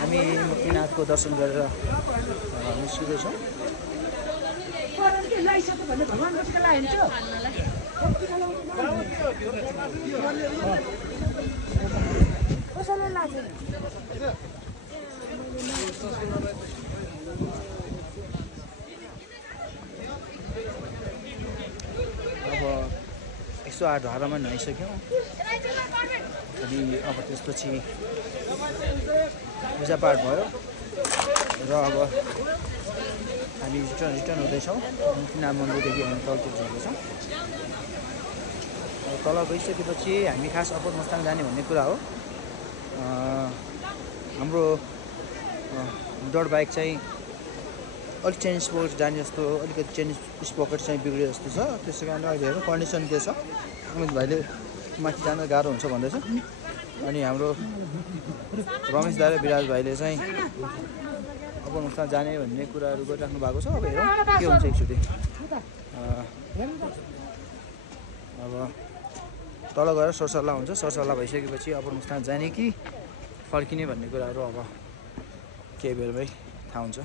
हामी मुक्तिनाथको दर्शन गरेर निस्किँदैछौँ। अब 108 धारामा नुहाइसक्यौँ अनि अब त्यसपछि पूजापाठ भयो र अब हामी रिटर्न हुँदैछौँ। मुक्तिनाथ मन्दिरदेखि हामी तलतिर झर्दैछौँ। तल गइसकेपछि हामी खास अप्पर मुस्ताङ जाने भन्ने कुरा हो। हाम्रो डट बाइक चाहिँ अलिक चेन स्पोक जाने जस्तो अलिकति चेन स्पोकेट चाहिँ बिग्रियो जस्तो छ। त्यसै कारणले अहिले हेरौँ कन्डिसन के छ। अमित भाइले माथि जान गाह्रो हुन्छ भन्दैछ। अनि हाम्रो रमेश दाइ र विराज भाइले चाहिँ अप्पर मुस्ताङ जाने भन्ने कुराहरू गरिराख्नु भएको छ। अब हेरौँ के हुन्छ एकचोटि। अब तल गएर सरसल्लाह हुन्छ। सरसल्लाह भइसकेपछि अप्पर मुस्ताङ जाने कि फर्किने भन्ने कुराहरू अब केही बेरमै थाहा हुन्छ।